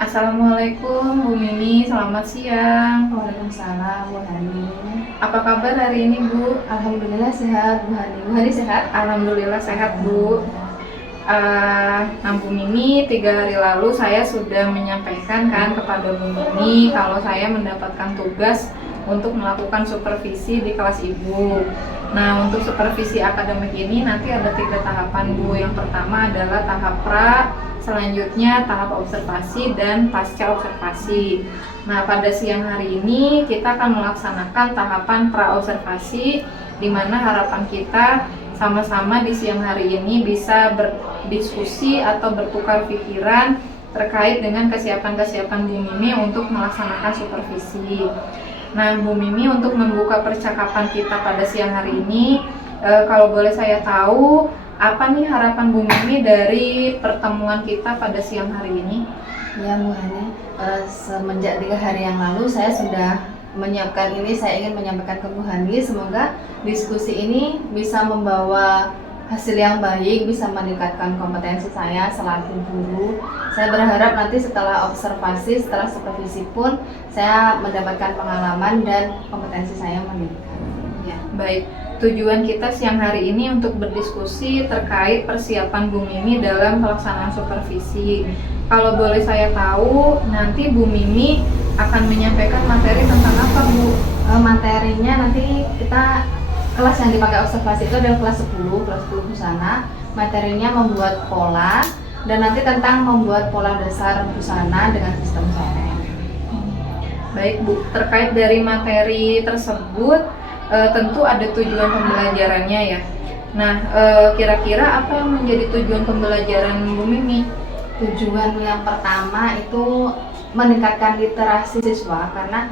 Assalamualaikum Bu Mimi, selamat siang. Waalaikumsalam, Bu Hani. Apa kabar hari ini Bu? Alhamdulillah sehat, Bu Hani. Bu Hani sehat? Alhamdulillah sehat Bu. Bu Mimi, 3 hari lalu saya sudah menyampaikan kan kepada Bu Mimi kalau saya mendapatkan tugas untuk melakukan supervisi di kelas Ibu. Nah, untuk supervisi akademik ini nanti ada 3 tahapan Bu. Yang pertama adalah tahap pra, selanjutnya tahap observasi dan pasca observasi. Nah, pada siang hari ini kita akan melaksanakan tahapan pra observasi, di mana harapan kita sama-sama di siang hari ini bisa berdiskusi atau bertukar pikiran terkait dengan kesiapan-kesiapan Bu Mimi untuk melaksanakan supervisi. Nah, Bu Mimi, untuk membuka percakapan kita pada siang hari ini, kalau boleh saya tahu, apa nih harapan Bu Mimi dari pertemuan kita pada siang hari ini? Ya, Bu Hani. Semenjak 3 hari yang lalu saya sudah menyiapkan ini. Saya ingin menyampaikan ke Bu Hani. Semoga diskusi ini bisa membawa hasil yang baik, bisa meningkatkan kompetensi saya selaku guru. Saya berharap nanti setelah observasi, setelah supervisi pun saya mendapatkan pengalaman dan kompetensi saya meningkat. Ya, baik. Tujuan kita siang hari ini untuk berdiskusi terkait persiapan Bu Mimi dalam pelaksanaan supervisi. Kalau boleh saya tahu, nanti Bu Mimi akan menyampaikan materi tentang apa, Bu? Materinya nanti kita, kelas yang dipakai observasi itu adalah kelas 10 busana. Materinya membuat pola dan nanti tentang membuat pola dasar busana dengan sistem CRM. Baik Bu, terkait dari materi tersebut tentu ada tujuan pembelajarannya ya. Nah, kira-kira apa yang menjadi tujuan pembelajaran Bu Mimi? Tujuan yang pertama itu meningkatkan literasi siswa, karena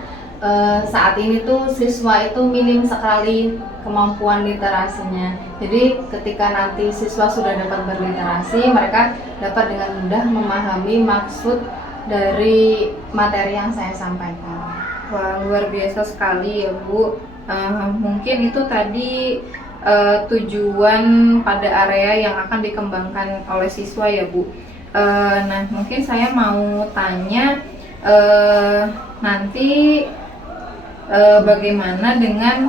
saat ini tuh siswa itu minim sekali kemampuan literasinya. Jadi ketika nanti siswa sudah dapat berliterasi, mereka dapat dengan mudah memahami maksud dari materi yang saya sampaikan. Wah, luar biasa sekali ya Bu. Mungkin itu tadi tujuan pada area yang akan dikembangkan oleh siswa ya Bu. Nah, mungkin saya mau tanya nanti bagaimana dengan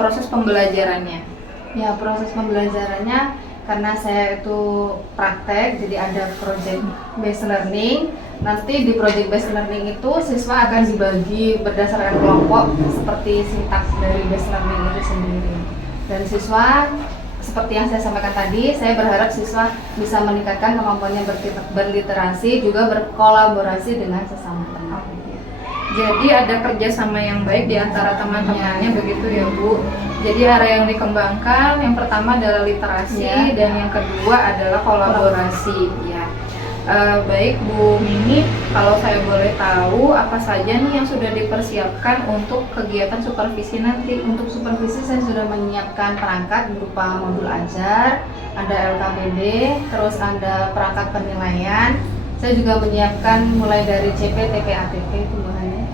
proses pembelajarannya? Ya, proses pembelajarannya karena saya itu praktek, jadi ada project based learning. Nanti di project based learning itu siswa akan dibagi berdasarkan kelompok seperti sintaks dari based learning itu sendiri. Dan siswa, seperti yang saya sampaikan tadi, saya berharap siswa bisa meningkatkan kemampuannya berliterasi, juga berkolaborasi dengan sesama teman. Jadi ada kerjasama yang baik di antara teman-temannya begitu ya Bu. Jadi area yang dikembangkan yang pertama adalah literasi dan yang kedua adalah kolaborasi. Ya. Baik Bu Mimi, kalau saya boleh tahu apa saja nih yang sudah dipersiapkan untuk kegiatan supervisi nanti? Untuk supervisi saya sudah menyiapkan perangkat berupa modul ajar, ada LKPD, terus ada perangkat penilaian. Saya juga menyiapkan mulai dari CP, TP, ATP itu bahannya.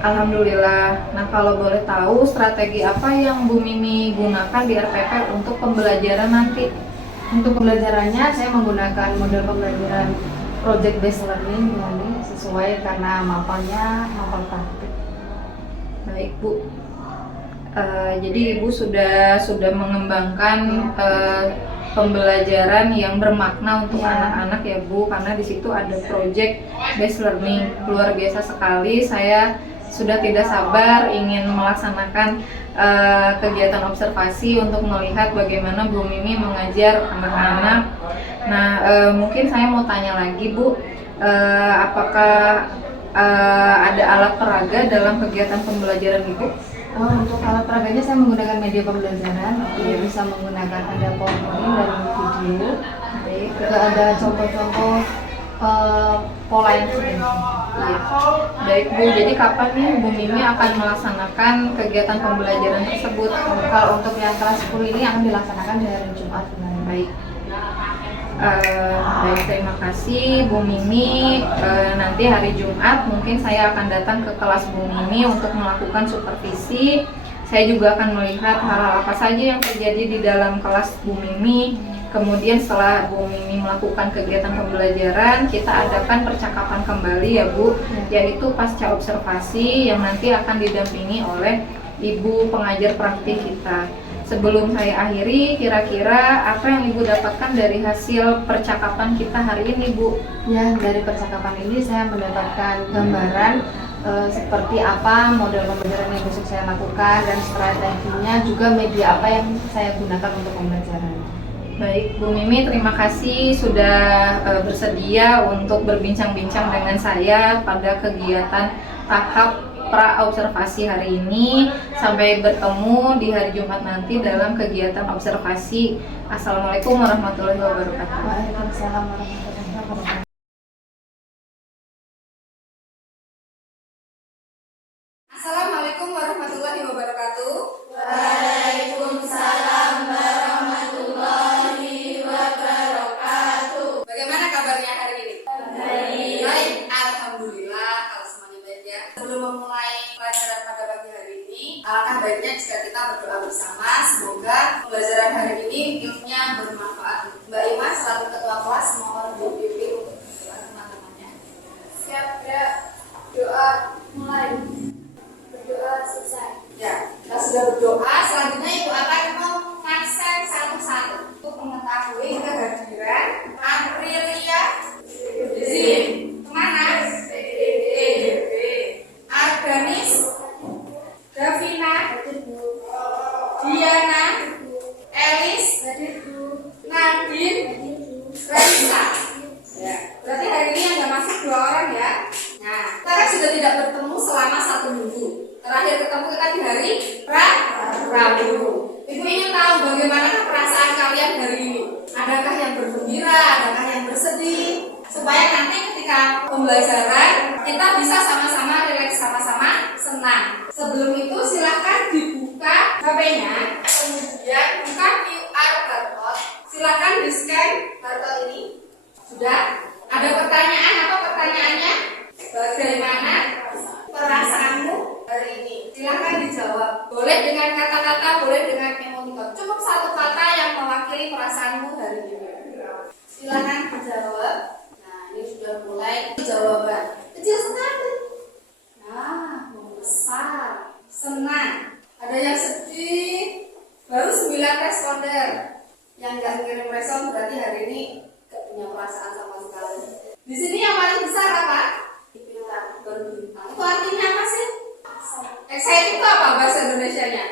Alhamdulillah. Nah, kalau boleh tahu strategi apa yang Bu Mimi gunakan di RPP untuk pembelajaran nanti? Untuk pembelajarannya saya menggunakan model pembelajaran project based learning ini sesuai karena mapelnya mapel praktik. Baik Bu. Jadi Ibu sudah mengembangkan pembelajaran yang bermakna untuk anak-anak ya Bu, karena di situ ada project based learning. Luar biasa sekali. Saya sudah tidak sabar ingin melaksanakan kegiatan observasi untuk melihat bagaimana Bu Mimi mengajar anak-anak. Nah, mungkin saya mau tanya lagi Bu, apakah ada alat peraga dalam kegiatan pembelajaran Ibu? Untuk alat peraganya saya menggunakan media pembelajaran. Bisa menggunakan ada PowerPoint dan video. Juga ada contoh-contoh pola yang sudah. Iya. Baik Bu, jadi kapan nih Bu Mimi akan melaksanakan kegiatan pembelajaran tersebut? Kalau untuk yang kelas 10 ini akan dilaksanakan di hari Jumat. Baik. Baik, terima kasih Bu Mimi. Nanti hari Jumat mungkin saya akan datang ke kelas Bu Mimi untuk melakukan supervisi. Saya juga akan melihat hal-hal apa saja yang terjadi di dalam kelas Bu Mimi. Kemudian setelah Bu Mimi melakukan kegiatan pembelajaran, kita adakan percakapan kembali ya Bu, yaitu pasca observasi yang nanti akan didampingi oleh Ibu pengajar praktik kita. Sebelum saya akhiri, kira-kira apa yang Ibu dapatkan dari hasil percakapan kita hari ini Bu? Ya, dari percakapan ini saya mendapatkan gambaran seperti apa model pembelajaran yang besok saya lakukan dan strateginya, juga media apa yang saya gunakan untuk pembelajaran. Baik, Bu Mimi, terima kasih sudah bersedia untuk berbincang-bincang dengan saya pada kegiatan tahap pra-observasi hari ini. Sampai bertemu di hari Jumat nanti dalam kegiatan observasi. Assalamualaikum warahmatullahi wabarakatuh. Waalaikumsalam warahmatullahi wabarakatuh. Assalamualaikum warahmatullahi wabarakatuh. Waalaikumsalam warahmatullahi wabarakatuh. Bagaimana kabarnya hari ini? Baik. Baik, alhamdulillah kalau semuanya baik ya. Sebelum memulai pelajaran pada pagi hari ini, alangkah baiknya jika kita berdoa bersama. Semoga pembelajaran hari ini ilmunya bermanfaat. Mbak Ima selaku ketua kelas mohon dipimpin untuk berdoa teman-temannya. Siap, ya. Doa mulai. Berdoa selesai. Ya, kita sudah berdoa. Selanjutnya Ibu akan mengaksen satu-satu untuk mengetahui kehadiran Aprilia Zin. Kemana? Arganis, Davina, Diana, Elis, Nadine, Raisa. Ya, berarti hari ini yang nggak masuk 2 orang ya. Nah, kita kan sudah tidak bertemu selama 1 minggu. Terakhir ketemu kita di hari Rabu. Ibu ingin tahu bagaimana perasaan kalian hari ini. Adakah yang bergembira, adakah yang bersedih? Supaya nanti ketika pembelajaran kita bisa sama-sama rileks, sama-sama senang. Sebelum itu silahkan dibuka HP-nya, kemudian buka QR barcode. Silahkan di-scan barcode ini. Sudah? Ada pertanyaan? Apa pertanyaannya? Bagaimana perasaanmu hari ini? Silahkan dijawab. Boleh dengan kata-kata, boleh dengan emoticon. Cukup 1 kata yang mewakili perasaanmu hari ini. Silahkan dijawab. Nah, ini sudah mulai jawaban. Kecil sekali. Nah, membesar. Senang. Ada yang sedih. Baru 9 responder. Yang nggak ngirim respon berarti hari ini nggak punya perasaan sama sekali. Di sini yang paling besar apa? Bintang, berbintang. Itu artinya apa sih? Excited itu apa bahasa Indonesianya?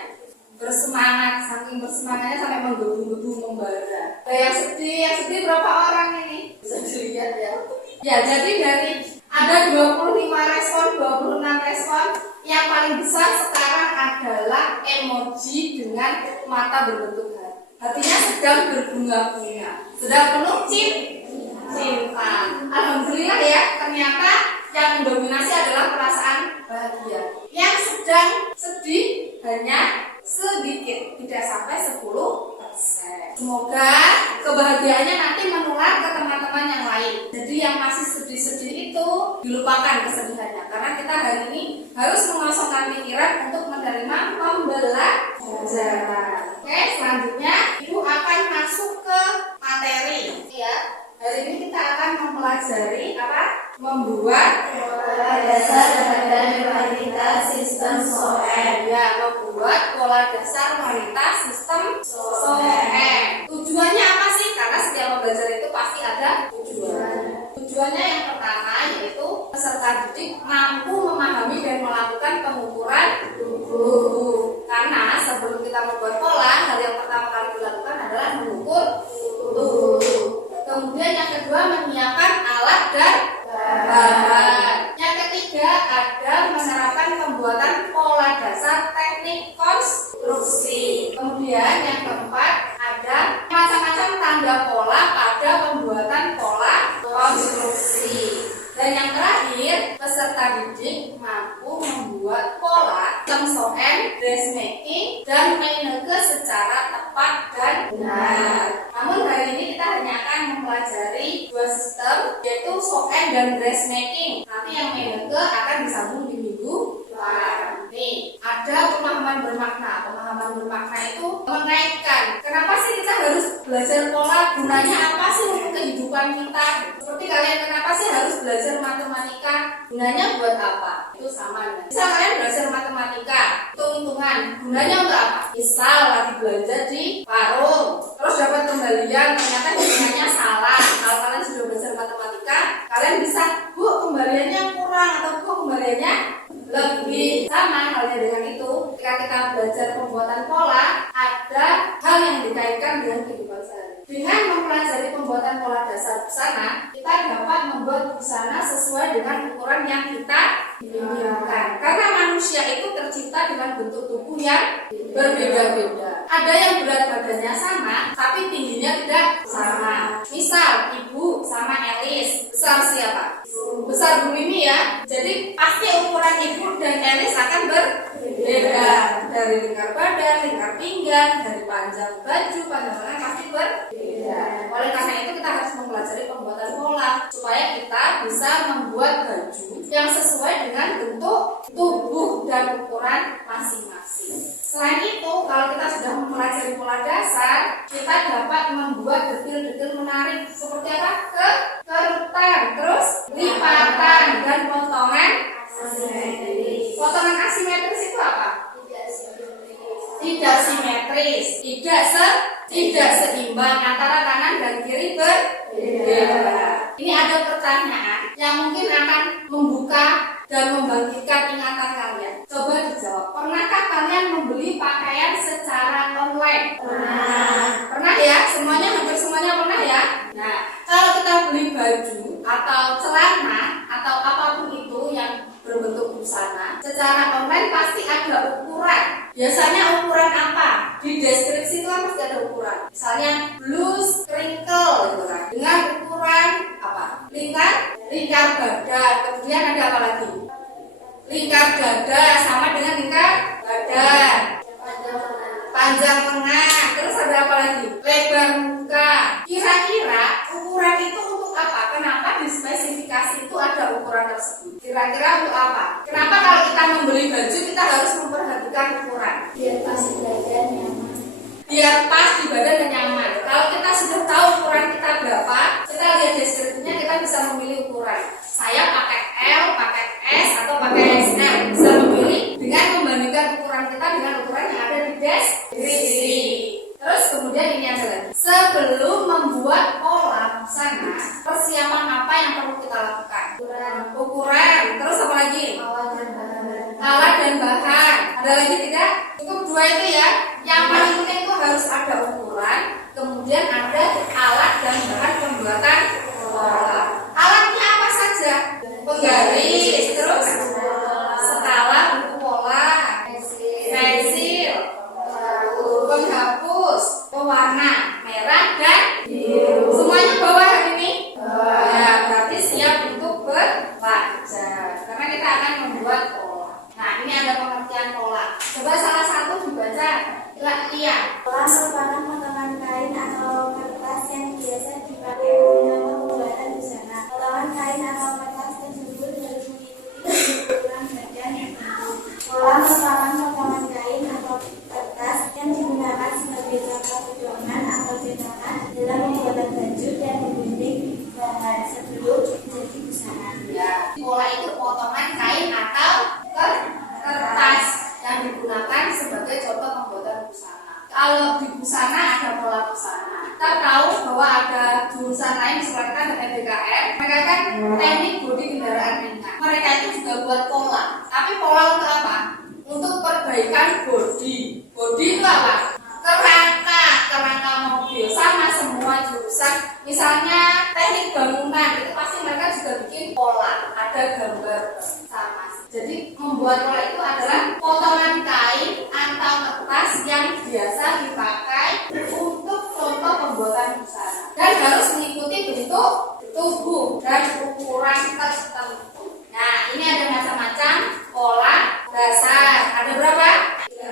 Bersemangat, saking bersemangatnya sampai menggebu-gebu membara. Ada yang sedih berapa orang ini? Bisa dilihat ya. Ya, jadi dari ada 25 respon, 26 respon, yang paling besar sekarang adalah emoji dengan mata berbentuk hati. Hatinya sedang berbunga-bunga, sedang penuh cinta. Alhamdulillah ya, ternyata yang mendominasi adalah perasaan bahagia. Yang sedang sedih hanya sedikit, tidak sampai 10%. Semoga kebahagiaannya nanti menular ke teman-teman yang lain. Jadi yang masih sedih-sedih itu dilupakan kesedihannya, karena kita hari ini harus mengosongkan pikiran untuk menerima pembelajaran. Oke, selanjutnya Ibu akan masuk ke materi ya. Hari ini kita akan mempelajari apa? Membuat Pola dasar dan kuantitas sistem SOM. Ya, membuat pola dasar kuantitas sistem SOM. Tujuannya apa sih? Karena setiap pembelajaran itu pasti ada tujuan. Tujuannya yang pertama yaitu peserta didik mampu memahami dan melakukan pengukuran tubuh. Karena sebelum kita membuat pola, hal yang pertama kali dilakukan adalah mengukur tubuh. Kemudian yang kedua menyiapkan alat dan bahan. Yang ketiga ada menerapkan pembuatan pola dasar teknik konstruksi. Kemudian yang keempat ada macam-macam tanda pola pada pembuatan pola konstruksi. Dan yang terakhir, peserta didik mampu membuat pola SOM, dressmaking, dan menege secara tepat dan benar. Namun hari ini kita hanya akan mempelajari 2 sistem, yaitu SOM dan dressmaking. Nanti yang menege akan disambung di minggu depan. Nih, ada rumah pemahaman bermakna. Pemahaman bermakna itu mengaitkan. Kenapa sih kita harus belajar pola? Gunanya apa sih untuk kehidupan kita? Seperti kalian kenapa sih harus belajar matematika? Gunanya buat apa? Itu sama. Bisa kalian belajar matematika, hitung-hitungan. Gunanya untuk apa? Misal lagi belanja di warung, terus dapat kembalian, ternyata hitungannya salah. Kalau kalian sudah belajar matematika, kalian bisa, Bu, kembaliannya kurang, atau Bu, kembaliannya lebih. Sama halnya dengan itu, ketika kita belajar pembuatan pola, ada hal yang dikaitkan dengan kehidupan sehari. Dengan mempelajari pembuatan pola dasar busana, kita dapat membuat busana sesuai dengan ukuran yang kita inginkan. Karena manusia itu tercipta dengan bentuk tubuh yang berbeda-beda. Ada yang berat badannya sama, tapi tingginya tidak sama. Misal, Ibu sama Elis, besar siapa? Besar Bu Mimi ya. Jadi pasti ukuran Ibu dan Elis akan berbeda. Dari lingkar badan, lingkar pinggang, dari panjang baju, panjang lengan pasti berbeda. Oleh karena itu kita harus mempelajari pembuatan pola supaya kita bisa membuat baju yang sesuai dengan bentuk tubuh dan ukuran masing-masing. Selain itu, kalau kita sudah mempelajari pola dasar, kita dapat membuat detil-detil menarik seperti apa? Kerutan, terus lipatan dan potongan asimetris. Potongan asimetris itu apa? Tidak simetris, tidak seimbang antara kanan dan kiri berbeda. Ini ada pertanyaan yang mungkin akan membuka dan membangkitkan ingatan kalian. Coba dijawab. Pernahkah kalian membeli pakaian secara online? Pernah ya? Hampir semuanya pernah ya? Nah, kalau kita beli baju atau celana atau apapun itu yang berbentuk busana secara online pasti ada ukuran. Biasanya ukuran apa? Di deskripsi itu kan pasti ada ukuran. Misalnya blus crinkle gitu kan. Dengan ukuran apa? Lingkar dada. Kemudian ada apa lagi? Lingkar dada sama dengan lingkar badan. Panjang tengah. Terus ada apa lagi? Lebar muka. Kira-kira ukuran itu untuk apa? Kenapa di spesifikasi itu ada ukuran tersebut? Kira-kira untuk apa? Kenapa kalau kita membeli baju kita harus memperhatikan ukuran? Biar pas di badan nyaman. Biar pas di badan dan nyaman. Kalau kita sudah tahu ukuran kita berapa, kita lihat deskripsinya, kita bisa memilih ukuran. Saya pakai L, pakai S, atau pakai XL. Bisa memilih dengan membandingkan ukuran kita dengan ukuran yang ada di deskripsi. Terus kemudian ini ada lagi. Sebelum membuat pola busana, persiapan apa yang perlu kita lakukan? Ukuran. Terus apa lagi? Alat dan bahan. Ada lagi tidak? Cukup dua itu ya. Yang paling penting itu harus ada ukuran, kemudian ada alat dan bahan pembuatan pola. Alatnya apa saja? Penggaris, terus skala untuk pola, pensil, penghapus, pewarna merah dan biru. Semuanya bawa hari ini? Ya, berarti siap untuk belajar. Karena kita akan membuat pola. Nah, ini ada pengertian pola. Coba salah satu dibaca. Iya. Pola merupakan potongan kain atau kertas yang biasa dipakai dalam pembuatan busana. Potongan kain atau kertas tersebut harus mengikuti ukuran badan yang tentu. Pola merupakan potongan kain atau kertas yang digunakan sebagai contoh pedoman atau cetakan dalam pembuatan baju dan membimbing bahan sebelum menjadi busana. Ya, pola itu potongan kain atau kertas yang digunakan sebagai contoh pembuatan busana. Kalau di busana ada pola busana. Kita tahu bahwa ada jurusan lain seperti kan MBKR. Mereka kan teknik bodi kendaraan ringan. Mereka itu juga buat pola. Tapi pola untuk apa? Untuk perbaikan bodi. Bodi itu apa? Kerangka mobil. Sama semua jurusan. Misalnya teknik bangunan itu pasti mereka juga bikin pola. Ada gambar sama. Jadi membuat pola itu adalah potongan kain atau kertas yang biasa dipakai untuk contoh pembuatan busana dan harus mengikuti bentuk tubuh dan ukuran tertentu. Nah, ini ada macam-macam pola dasar. Ada berapa? 3.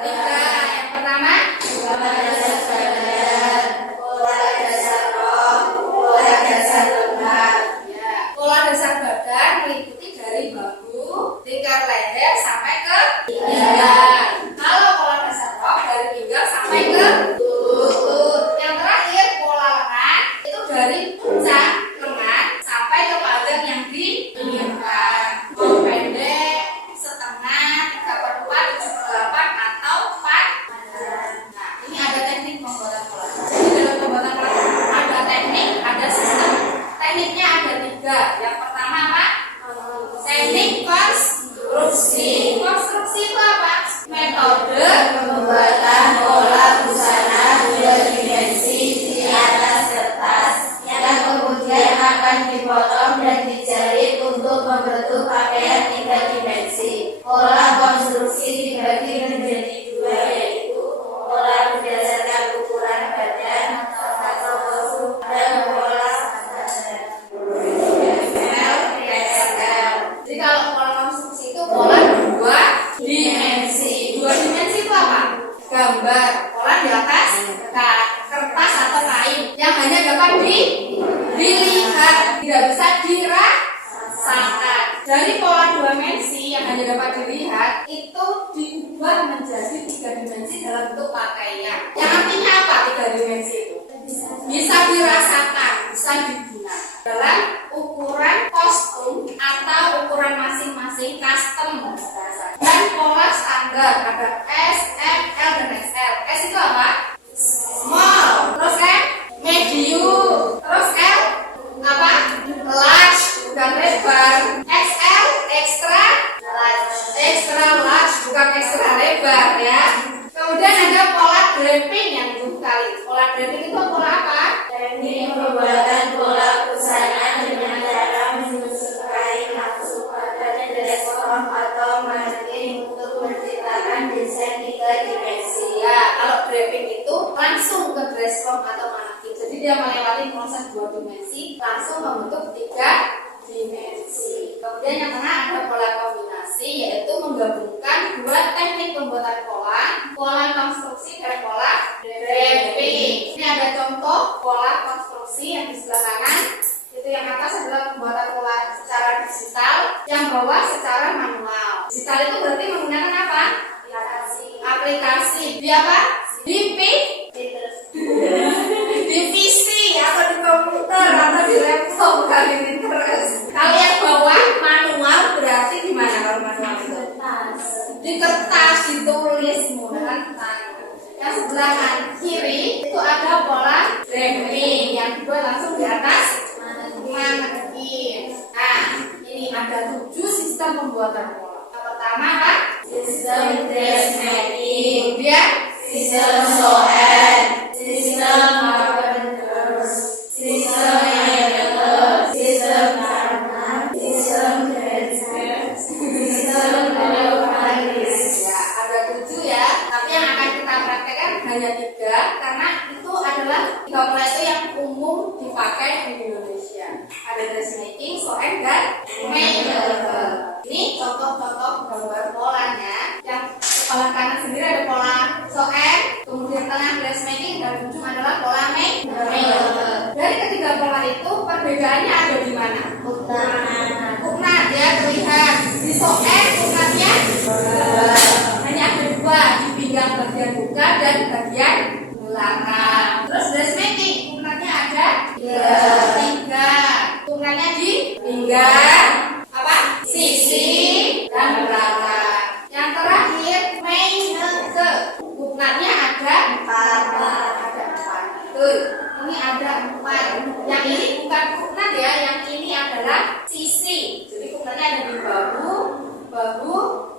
gambar, pola di atas kertas atau kain yang hanya dapat dilihat, tidak bisa dirasakan. Dari pola 2 dimensi yang hanya dapat dilihat itu diubah menjadi 3 dimensi dalam bentuk pakaian. Yang artinya apa 3 dimensi itu? Bisa dirasakan, bisa digunakan dalam ukuran kostum atau ukuran masing-masing custom dan pola standar ada S, M, L dan XL. S itu apa? Small. Terus M medium. Terus L apa? Large bukan lebar. XL extra large bukan extra lebar ya. Kemudian ada pola draping yang itu kali. Pola draping itu pola apa? Teknik pembuatan pola busana dengan cara menyusun kain langsung pada dress form atau mannequin untuk menciptakan desain 3 dimensi. Ya, kalau draping itu langsung ke dress form atau mannequin. Jadi dia melewati proses 2 dimensi langsung membentuk 3 dimensi. Kemudian yang tengah ada pola kombinasi, yaitu menggabungkan 2 teknik pembuatan pola konstruksi dan pola draping. Ini ada contoh pola konstruksi yang di sebelah kanan. Itu yang atas adalah pembuatan pola secara digital, yang bawah secara manual. Digital itu berarti menggunakan apa? Aplikasi. Di apa? Di PC atau di komputer atau di laptop kali ini terus. Kalau yang bawah manual berarti gimana kalau manual itu? Di kertas ditulis menggunakan tangan. Yang sebelah kiri itu ada pola draping yang dibuat langsung di atas mannequin. Nah, ini ada 7 sistem pembuatan pola. Yang pertama apa? Sistem dressmaking, Kemudian sistem sew-in, sistem carpenters, sistem nailers, sistem gardener, sistem dressmakers, sistem melukis. ya ada 7 ya. Tapi yang akan kita praktekkan hanya 3 karena itu adalah 3 pola itu yang umum dipakai di Indonesia. Ada dressmaking, sew-in dan nailers. Ini contoh-contoh gambar polanya. Yang kepala kanan sendiri ada pola sew-in, kemudian tengah dressmaking dan ujung adalah pola nailers. Dari ketiga pola itu perbedaannya ada di mana? Kukna ya terlihat di sew-in kuknanya hanya ada 2 di pinggang bagian buka dan bagian belakang. Terus dressmaking kuknanya ada 3. Kuknanya di pinggang apa? Sisi dan belakang. Yang terakhir ke kuknanya ada 4. Tuh, ini ada 4. Yang ini bukan kukna ya, yang ini adalah sisi. Jadi kuknanya ada di bahu,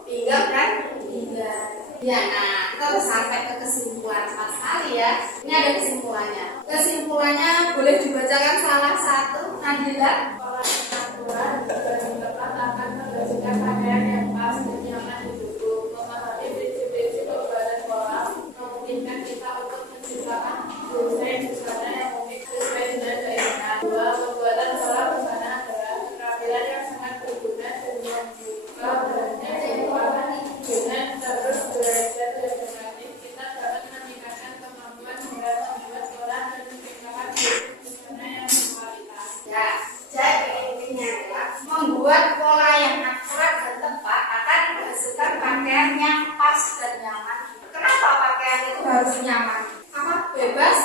pinggang dan pinggang. Ya, nah kita harus sampai ke kesimpulan cepat sekali ya. Ini ada kesimpulannya. Kesimpulannya boleh dibacakan salah satu, Nadila. Pola aturan dengan tepat akan menghasilkan pakaian yang pas dan nyaman di tubuh. Memahami prinsip-prinsip pembuatan pola memungkinkan kita untuk menciptakan desain busana yang unik sesuai dengan keinginan. 2. Pembuatan pola busana adalah keterampilan yang sangat berguna dan membuka banyak peluang. Dengan terus belajar dan berlatih, kita dapat meningkatkan kemampuan dalam membuat pola dan menciptakan busana yang berkualitas. Ya, jadi intinya adalah membuat pola yang akurat dan tepat akan menghasilkan pakaian yang pas dan nyaman. Kenapa pakaian itu harus nyaman? Karena bebas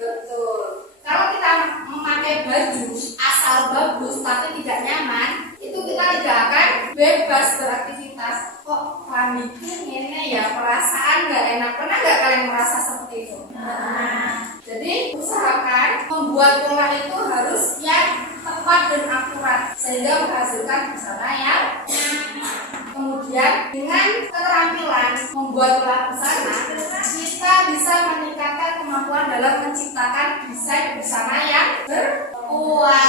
betul. Kalau kita memakai baju asal bagus tapi tidak nyaman, itu kita tidak akan bebas beraktivitas. Kok kami ini ya perasaan nggak enak. Pernah nggak kalian merasa seperti itu? Jadi usahakan membuat pola itu harus yang tepat dan akurat sehingga menghasilkan busana yang nyaman. Kemudian dengan keterampilan membuat pola busana, kita bisa meningkatkan kemampuan dalam menciptakan desain busana yang berkualitas.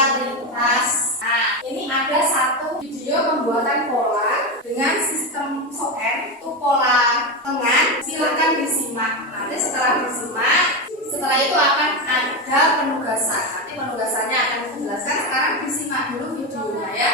Nah, ini ada satu video pembuatan pola dengan sistem sew-in, itu pola tengah. Silahkan disimak. Nanti setelah disimak, setelah itu akan ada penugasan. Nanti penugasannya akan dijelaskan. Sekarang disimak dulu videonya ya.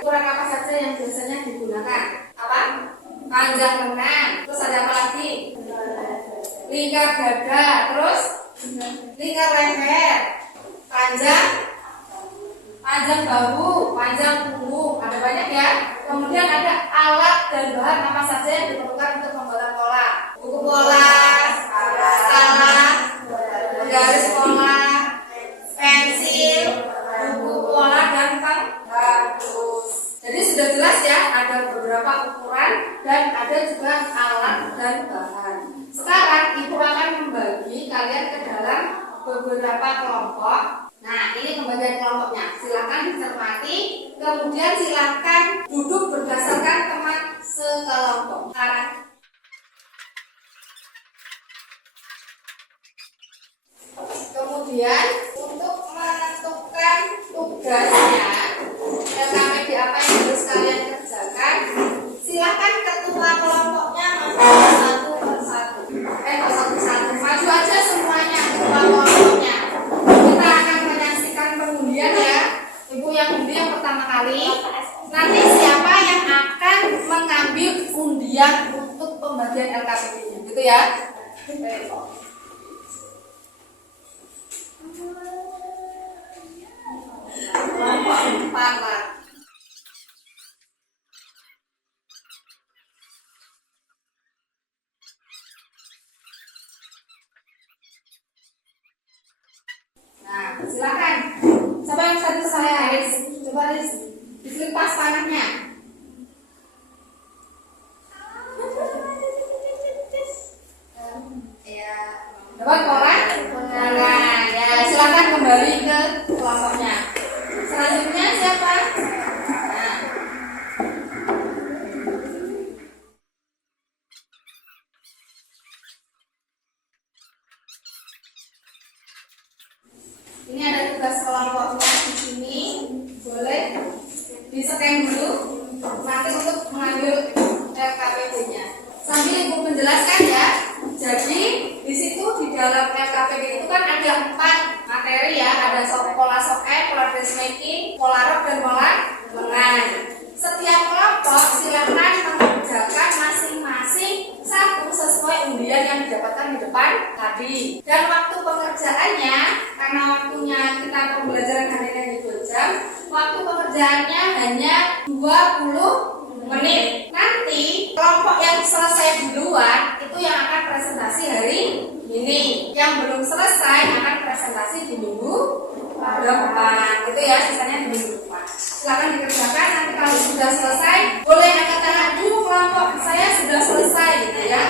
Ukuran apa saja yang biasanya digunakan? Apa? Panjang lengan. Terus ada apa lagi? Lingkar dada. Terus lingkar leher. Panjang bahu, panjang punggung. Ada banyak ya. Kemudian ada alat dan bahan apa saja yang diperlukan untuk membuat pola. Buku pola, skala, garis pola, pensil, buku pola, dan penghapus. Jadi sudah jelas ya, ada beberapa ukuran dan ada juga alat dan bahan. Sekarang ibu akan membagi kalian ke dalam beberapa kelompok. Nah, ini pembagian kelompoknya. Silakan dicermati, kemudian silakan duduk berdasarkan teman sekelompok. Sekarang kemudian untuk menentukan tugasnya LKPD apa yang harus kalian kerjakan, silakan ketua kelompoknya maju satu persatu. Satu-satu maju aja semuanya ketua kelompoknya. Kita akan menyaksikan pengundian ya. Ibu yang undi yang pertama kali. Nanti siapa yang akan mengambil undian untuk pembagian LKPD-nya, gitu ya. Kelompok 4 lah. Nah, silakan. Siapa yang satu saya, Aris? Coba Aris, diselipas panahnya. Ya, dapat pola? Nah, ya silakan kembali ke kelompoknya. Selanjutnya siapa? Nah. Ini ada tugas kelompoknya di sini. Boleh di-scan dulu nanti untuk mengambil LKPD-nya. Sambil ibu menjelaskan ya. Jadi di situ di dalam LKPD itu kan ada 4 materi ya. Ada pola soket, pola dressmaking, pola rok, dan pola lengan. Setiap kelompok silakan mengerjakan masing-masing satu sesuai undian yang didapatkan di depan tadi. Dan waktu pengerjaannya, karena waktunya kita pembelajaran hanya 2 jam, waktu pengerjaannya hanya 20 menit. Nanti kelompok yang selesai duluan itu yang akan presentasi hari ini. Yang belum selesai akan presentasi di minggu depan. Itu ya, sisanya di minggu depan. Silakan dikerjakan. Nanti kalau sudah selesai, boleh angkat tangan dulu kelompok saya sudah selesai, gitu ya.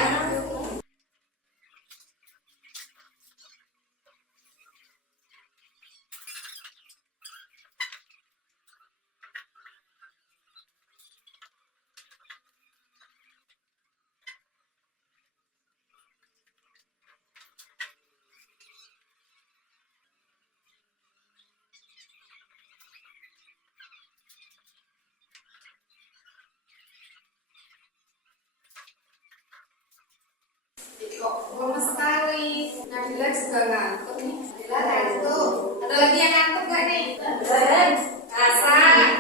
Kok lemes sekali. Nabila juga ngantuk nih. Nabila ngantuk. Ada lagi yang ngantuk gak nih? Rasa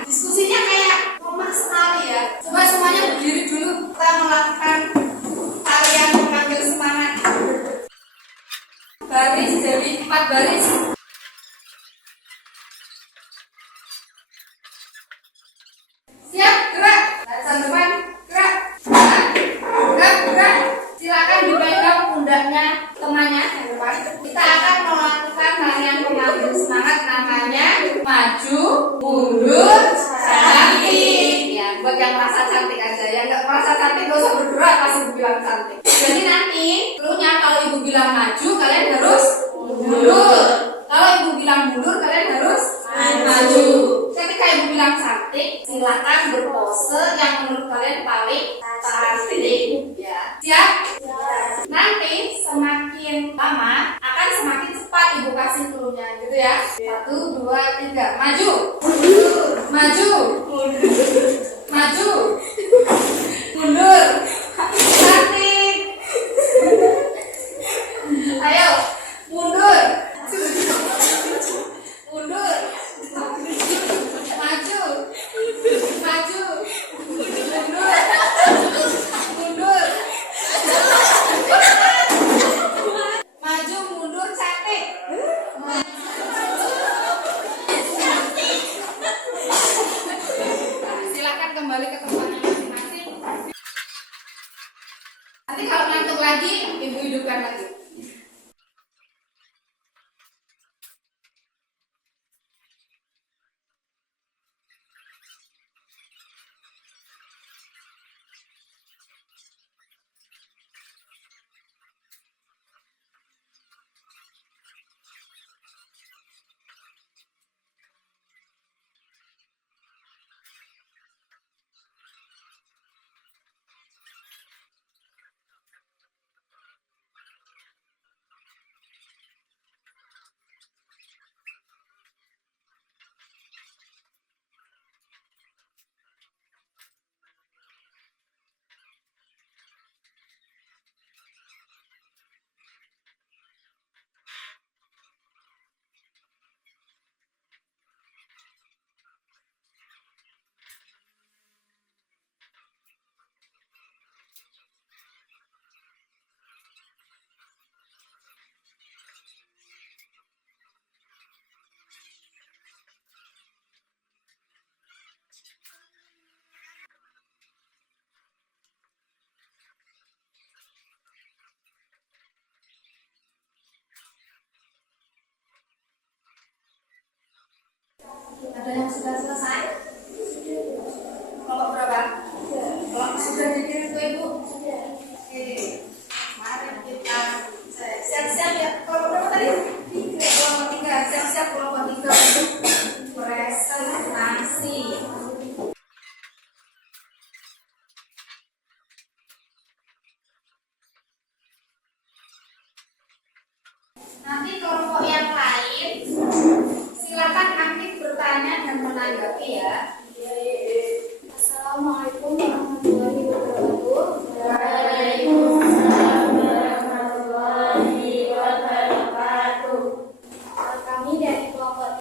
diskusinya kayak lemah sekali ya. Coba semuanya berdiri dulu. Kita melakukan kalian mengambil semangat. Baris jadi 4 baris. Siap, gerak. Barisan depan, gerak. Gerak. Silakan dipegang pundaknya temannya yang depan. Kita akan melakukan latihan mengambil semangat, namanya maju, mundur, cantik. Ya, buat yang merasa cantik aja. Yang nggak merasa cantik gak usah bergerak pas ibu bilang cantik. Jadi nanti cluenya kalau ibu bilang maju, kalian harus mundur. Kalau ibu bilang mundur, kalian harus maju. Ketika ibu bilang cantik, silakan berpose yang menurut kalian paling cantik. Ya, siap? Nanti semakin lama akan semakin cepat ibu kasih cluenya, gitu ya. 1, 2, 3, maju, maju, maju, mundur, cantik. Ayo, mundur, mundur, maju, kembali ke tempatnya masing-masing. Nanti kalau ngantuk lagi, ibu hidupkan lagi. Ada yang sudah selesai? Kalau berapa? Kalau sudah dikirim ke ibu? Oke. Mari kita siap-siap ya. Kalau berapa tadi? Kelompok 3. Siap-siap kelompok 3 untuk presentasi. Nanti kelompok yang lain silakan aktif bertanya dan menanggapi ya. Assalamualaikum warahmatullahi wabarakatuh. Waalaikumsalam warahmatullahi wabarakatuh. Kami dari kelompok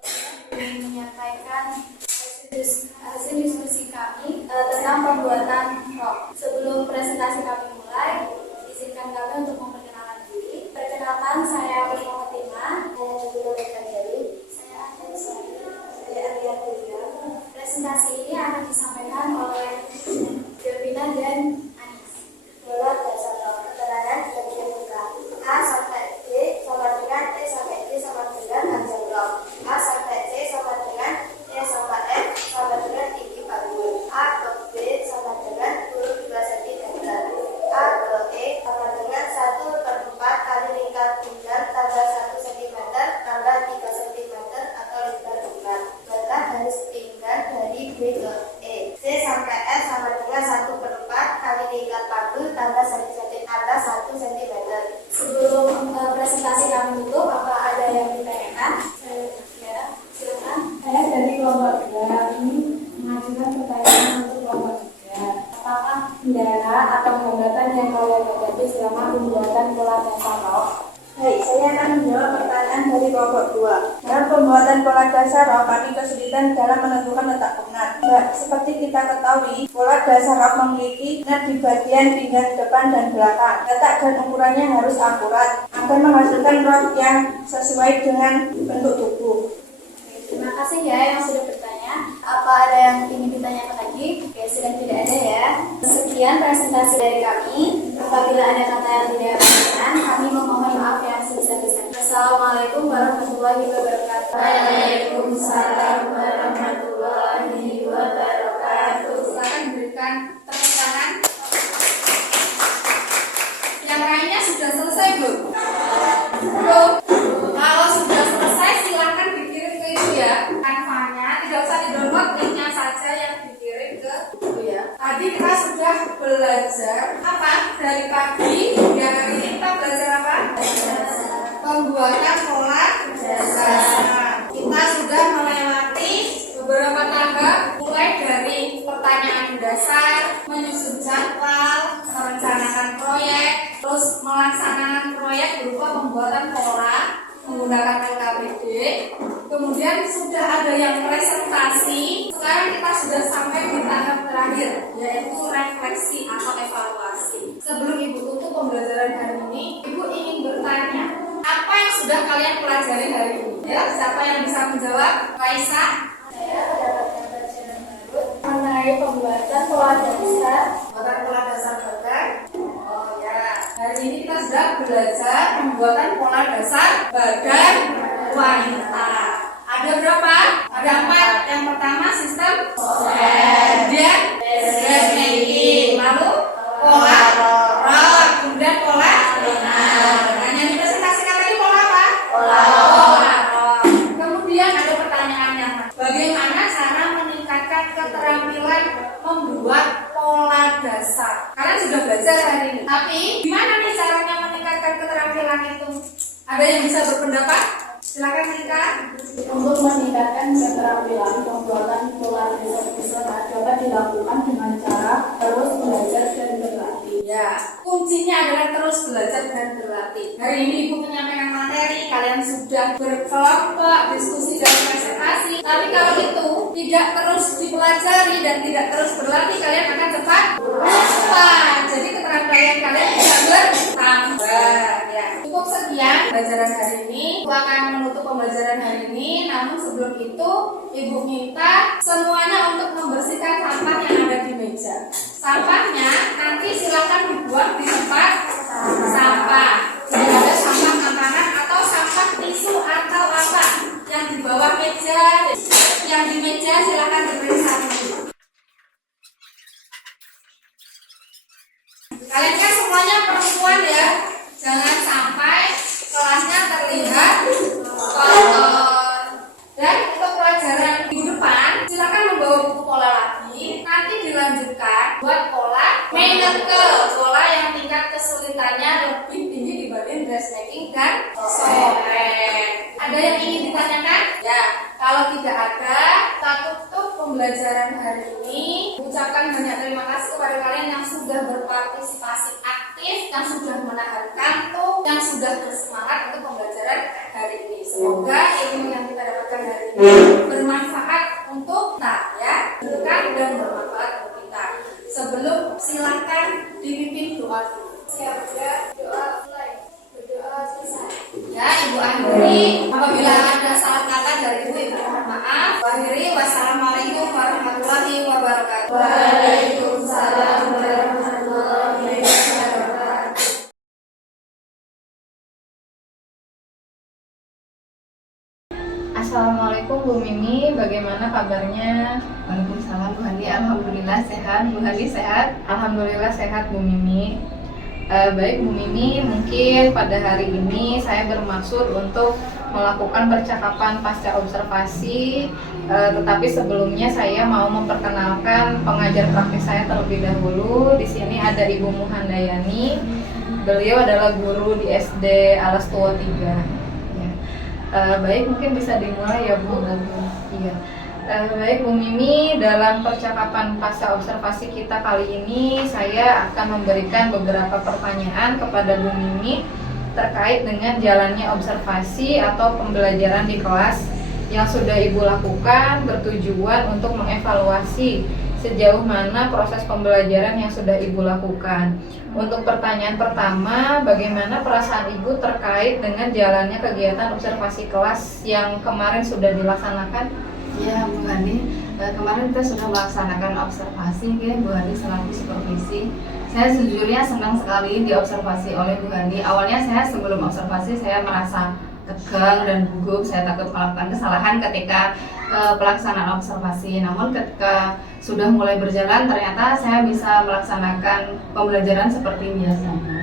ingin menyampaikan hasil diskusi kami tentang pembuatan rok. Sebelum presentasi kami mulai, izinkan kami untuk memperkenalkan diri. Perkenalkan, saya Fatimah. Saya juga Bekajari. Saya Arya Kulia. Presentasi ini akan disampaikan oleh Delvina dan Anis. Bola dasar rok. Keterangan bagian buka. A sampai D sama dengan T sampai D sama dengan panjang rok. A sampai C sama dengan T sama F sama dengan tinggi panggung. A ke B sama dengan huruf 2 cm. A ke E sama dengan 1/4 kali lingkar pinggang tambah 1 cm tambah 3 cm atau lingkar bulat. Letak garis pinggang dari B ke E. C sampai F sama dengan 1/4 kali lingkar panggung tambah 1 cm tambah 1 cm. Sebelum presentasi kami tutup, apa ada yang ditanyakan? Ya, silakan. Saya dari kelompok 3 ini mengajukan pertanyaan untuk kelompok 3. Apakah kendala atau hambatan yang kalian hadapi selama pembuatan pola dasar rok? Baik, saya akan menjawab pertanyaan dari kelompok 2. Dalam pembuatan pola dasar rok, kami kesulitan dalam menentukan letak penat. Seperti kita ketahui, pola dasar rok memiliki nut di bagian pinggang depan dan belakang. Letak dan ukurannya harus akurat agar menghasilkan rok yang sesuai dengan bentuk tubuh. Terima kasih ya yang sudah bertanya. Apa ada yang ingin ditanyakan lagi? Oke, sudah tidak ada ya. Sekian presentasi dari kami. Apabila ada kata yang tidak berkenan, kami memohon maaf yang sebesar-besarnya. Assalamualaikum warahmatullahi wabarakatuh. Waalaikumsalam warahmatullahi wabarakatuh. Silakan berikan tepuk tangan. Yang lainnya sudah selesai belum? Belum. Kalau sudah selesai silakan dikirim ke ibu ya. Kanvanya tidak usah di-download, linknya saja yang dikirim ke ibu ya. Tadi kita sudah belajar apa? Dari pagi hingga hari ini kita belajar apa? Pembuatan pola dasar. Kita sudah melewati beberapa tahap, mulai dari pertanyaan dasar, menyusun jadwal, merencanakan proyek, terus melaksanakan proyek berupa pembuatan pola menggunakan LKPD. Kemudian sudah ada yang presentasi. Sekarang kita sudah sampai di tahap terakhir, yaitu refleksi atau evaluasi. Sebelum ibu tutup pembelajaran hari ini, ibu ingin bertanya, apa yang sudah kalian pelajari hari ini? Ya, siapa yang bisa menjawab? Raisa? Saya mendapatkan pelajaran baru mengenai mengenai pembuatan pola dasar. Pembuatan pola dasar badan. Oh ya, hari ini kita sudah belajar pembuatan pola dasar badan wanita. Ada berapa? Ada 4. Yang pertama sistem kemudian dressmaking, lalu pola rok, kemudian pola nah, yang dipresentasikan tadi pola apa? Pola rok. Kemudian ada pertanyaannya, bagaimana cara meningkatkan keterampilan membuat pola dasar? Kalian sudah belajar hari ini, tapi gimana nih caranya meningkatkan keterampilan itu? Ada yang bisa berpendapat? Silakan Rika. Untuk meningkatkan keterampilan pembuatan pola dasar dapat dilakukan dengan cara terus belajar dan berlatih. Ya, kuncinya adalah terus belajar dan berlatih. Hari ini Ibu menyampaikan materi, kalian sudah berkelompok, diskusi dan presentasi. Tapi kalau itu tidak terus dipelajari dan tidak terus berlatih, kalian akan cepat lupa. Jadi keterampilan kalian tidak bertambah. Ya, cukup sekian pembelajaran hari ini. Aku akan menutup pembelajaran hari ini. Namun sebelum itu, Ibu minta semuanya untuk membersihkan sampah yang ada di meja. Sampahnya nanti silakan dibuang di tempat sampah. Jadi ada sampah makanan atau sampah tisu atau apa yang di bawah meja, yang di meja silakan diperiksa dulu. Kalian kan semuanya perempuan ya, jangan sampai kelasnya terlihat kotor. Dan untuk pelajaran minggu depan, silakan membawa buku pola lagi. Nanti dilanjutkan buat pola Meineke, pola yang tingkat kesulitannya lebih tinggi dibanding dressmaking dan sobek. Ada yang ingin ditanyakan? Ya, kalau tidak ada, kita tutup pembelajaran hari ini. Ucapkan banyak terima kasih kepada kalian yang sudah berpartisipasi aktif, yang sudah menahan kantuk, yang sudah bersemangat untuk pembelajaran hari ini. Semoga ilmu yang kita dapatkan hari ini bermanfaat untuk kita, ya, berkah dan bermanfaat untuk kita. Sebelum silakan dipimpin doa dulu. Siapa doa mulai berdoa selesai. Ya, Ibu akhiri. Apabila ada salah kata dari Ibu mohon maaf. Akhiri, wassalamualaikum warahmatullahi wabarakatuh. Waalaikumsalam warahmatullahi wabarakatuh. Assalamualaikum Bu Mimi, bagaimana kabarnya? Waalaikumsalam Bu Hani, alhamdulillah sehat. Bu Hani sehat? Alhamdulillah sehat Bu Mimi. Baik Bu Mimi, mungkin pada hari ini saya bermaksud untuk melakukan percakapan pasca observasi, tetapi sebelumnya saya mau memperkenalkan pengajar praktik saya terlebih dahulu. Di sini ada Ibu Muhandayani. Beliau adalah guru di SD Alas Tua 3. Ya. Baik, mungkin bisa dimulai ya Bu. Iya. Baik Bu Mimi, dalam percakapan pasca observasi kita kali ini saya akan memberikan beberapa pertanyaan kepada Bu Mimi terkait dengan jalannya observasi atau pembelajaran di kelas yang sudah Ibu lakukan, bertujuan untuk mengevaluasi sejauh mana proses pembelajaran yang sudah Ibu lakukan. Untuk pertanyaan pertama, bagaimana perasaan Ibu terkait dengan jalannya kegiatan observasi kelas yang kemarin sudah dilaksanakan? Ya Bu Hani, kemarin kita sudah melaksanakan observasi ya Bu Hani selaku supervisi. Saya sejujurnya senang sekali diobservasi oleh Bu Hani. Awalnya saya sebelum observasi saya merasa tegang dan gugup, saya takut melakukan kesalahan ketika pelaksanaan observasi. Namun ketika sudah mulai berjalan ternyata saya bisa melaksanakan pembelajaran seperti biasanya.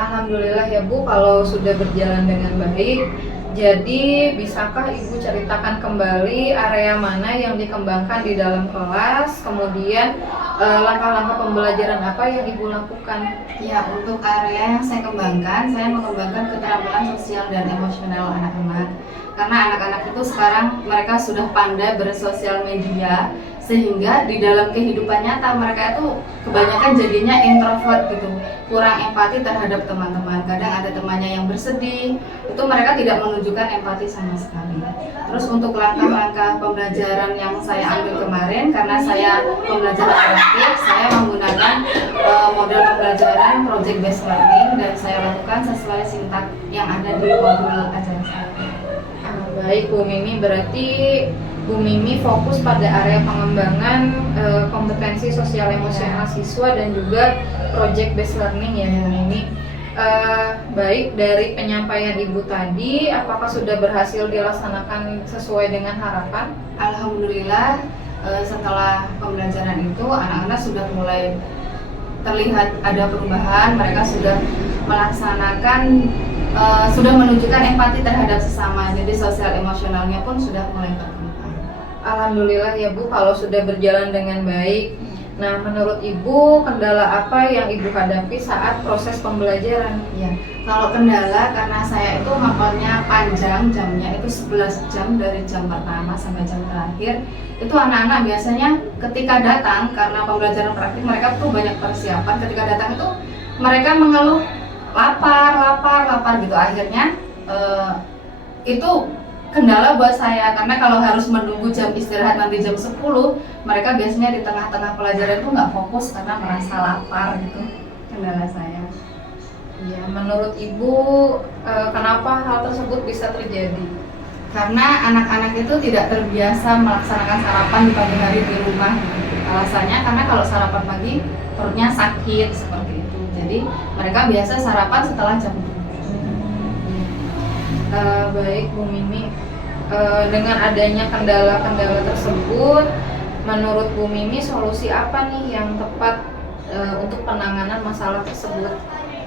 Alhamdulillah ya Bu, kalau sudah berjalan dengan baik. Jadi bisakah Ibu ceritakan kembali area mana yang dikembangkan di dalam kelas, kemudian langkah-langkah pembelajaran apa yang Ibu lakukan? Ya, untuk area yang saya kembangkan, saya mengembangkan keterampilan sosial dan emosional anak-anak. Karena anak-anak itu sekarang mereka sudah pandai bersosial media, sehingga di dalam kehidupan nyata mereka itu kebanyakan jadinya introvert gitu, kurang empati terhadap teman-teman. Kadang ada temannya yang bersedih, itu mereka tidak menunjukkan empati sama sekali. Terus untuk langkah-langkah pembelajaran yang saya ambil kemarin, karena saya pembelajaran praktik, saya menggunakan model pembelajaran project based learning dan saya lakukan sesuai sintak yang ada di modul ajaran saya. Baik Bu Mimi, berarti Bu Mimi fokus pada area pengembangan kompetensi sosial emosional siswa dan juga project based learning ya Bu Mimi. Baik, dari penyampaian Ibu tadi, apakah sudah berhasil dilaksanakan sesuai dengan harapan? Alhamdulillah, setelah pembelajaran itu anak-anak sudah mulai terlihat ada perubahan. Mereka sudah melaksanakan, sudah menunjukkan empati terhadap sesama. Jadi sosial emosionalnya pun sudah mulai berkembang. Alhamdulillah ya Bu, kalau sudah berjalan dengan baik. Nah, menurut Ibu, kendala apa yang Ibu hadapi saat proses pembelajaran? Ya, kalau kendala karena saya itu mapelnya panjang, jamnya itu 11 jam dari jam pertama sampai jam terakhir. Itu anak-anak biasanya ketika datang, karena pembelajaran praktik mereka tuh banyak persiapan. Ketika datang itu mereka mengeluh lapar gitu. Akhirnya itu kendala buat saya, karena kalau harus menunggu jam istirahat nanti jam 10, mereka biasanya di tengah-tengah pelajaran itu nggak fokus karena merasa lapar gitu. Kendala saya. Ya, menurut Ibu, kenapa hal tersebut bisa terjadi? Karena anak-anak itu tidak terbiasa melaksanakan sarapan di pagi hari di rumah. Alasannya karena kalau sarapan pagi perutnya sakit seperti itu. Jadi mereka biasa sarapan setelah jam 7. Baik Bu Mimi, dengan adanya kendala-kendala tersebut, menurut Bu Mimi solusi apa nih yang tepat untuk penanganan masalah tersebut?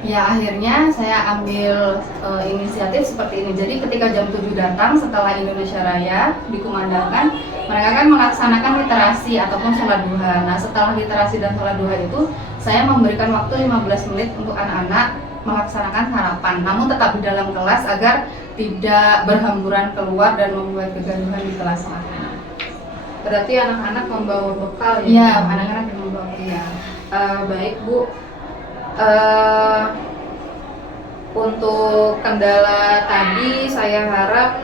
Ya, akhirnya saya ambil inisiatif seperti ini. Jadi ketika jam 7 datang setelah Indonesia Raya dikumandangkan, mereka kan melaksanakan literasi ataupun sholat duha. Nah, setelah literasi dan sholat duha itu, saya memberikan waktu 15 menit untuk anak-anak melaksanakan sarapan, namun tetap di dalam kelas agar tidak berhamburan keluar dan membuat kegaduhan di kelas. Berarti anak-anak membawa bekal ya? Iya, anak-anak membawa bekal. Baik Bu, untuk kendala tadi saya harap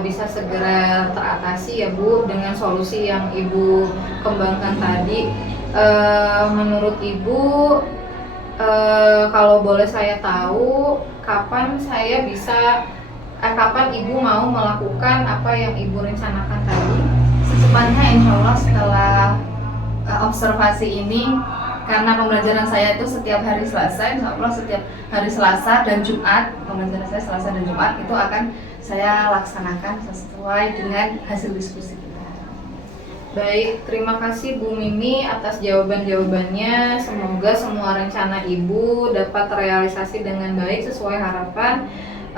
bisa segera teratasi ya Bu dengan solusi yang Ibu kembangkan tadi. Menurut Ibu, kalau boleh saya tahu, kapan Ibu mau melakukan apa yang Ibu rencanakan tadi? Secepatnya, insya Allah setelah observasi ini, karena pembelajaran saya itu setiap hari Selasa, insya Allah setiap hari Selasa dan Jumat, pembelajaran saya Selasa dan Jumat itu akan saya laksanakan sesuai dengan hasil diskusi kita. Baik, terima kasih Bu Mimi atas jawaban-jawabannya. Semoga semua rencana Ibu dapat terrealisasi dengan baik sesuai harapan.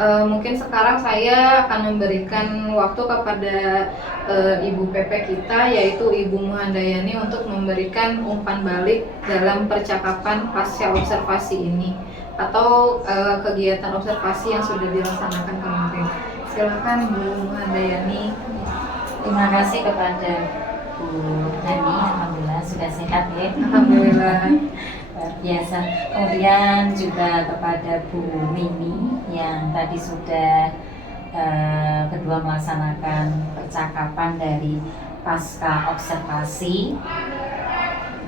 Mungkin sekarang saya akan memberikan waktu kepada Ibu PP kita, yaitu Ibu Muhandayani, untuk memberikan umpan balik dalam percakapan pasca observasi ini atau kegiatan observasi yang sudah dilaksanakan kemarin. Silakan Bu Muhandayani. Terima kasih kepada Bu Nani, alhamdulillah sudah sehat ya. Alhamdulillah. Luar biasa. Kemudian juga kepada Bu Mimi yang tadi sudah kedua melaksanakan percakapan dari pasca observasi.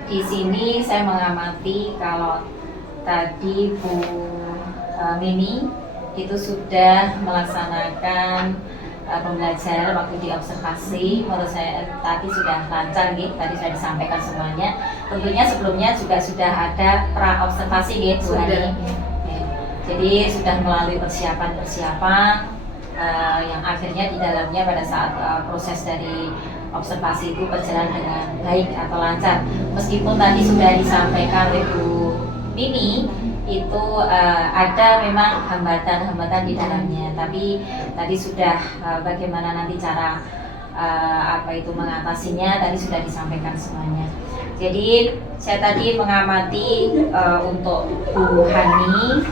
Di sini saya mengamati kalau tadi Bu Mimi itu sudah melaksanakan pembelajaran waktu di observasi. Menurut saya tadi sudah lancar gitu, tadi sudah disampaikan semuanya. Tentunya sebelumnya juga sudah ada pra observasi gitu Bu Hani. Jadi sudah melalui persiapan yang akhirnya di dalamnya pada saat proses dari observasi itu berjalan dengan baik atau lancar. Meskipun tadi sudah disampaikan oleh Bu Mimi, itu ada memang hambatan-hambatan di dalamnya, tapi tadi sudah bagaimana nanti cara mengatasinya tadi sudah disampaikan semuanya. Jadi saya tadi mengamati untuk Bu Hani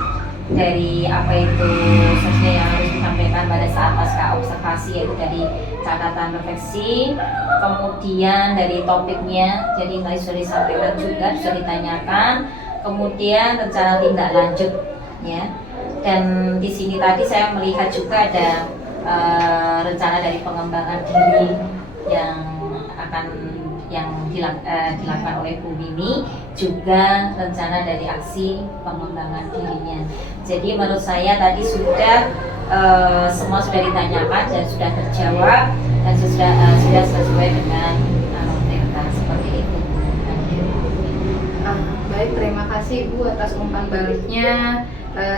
dari sesuai yang harus disampaikan pada saat pasca observasi, yaitu dari catatan refleksi, kemudian dari topiknya, jadi tadi sudah disampaikan juga, sudah ditanyakan. Kemudian rencana tindak lanjut ya, dan di sini tadi saya melihat juga ada rencana dari pengembangan diri yang dilakukan oleh Bu Mimi, juga rencana dari aksi pengembangan dirinya. Jadi menurut saya tadi sudah semua sudah ditanyakan dan sudah terjawab dan sudah sesuai dengan tema seperti itu. Baik, terima kasih Bu atas umpan baliknya.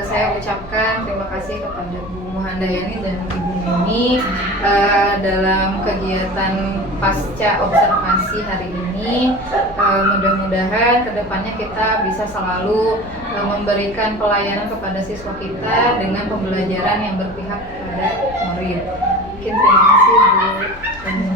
Saya ucapkan terima kasih kepada Bu Muhandayani dan Ibu Mimi dalam kegiatan pasca observasi hari ini. Mudah-mudahan kedepannya kita bisa selalu memberikan pelayanan kepada siswa kita dengan pembelajaran yang berpihak kepada murid. Mungkin terima kasih Bu.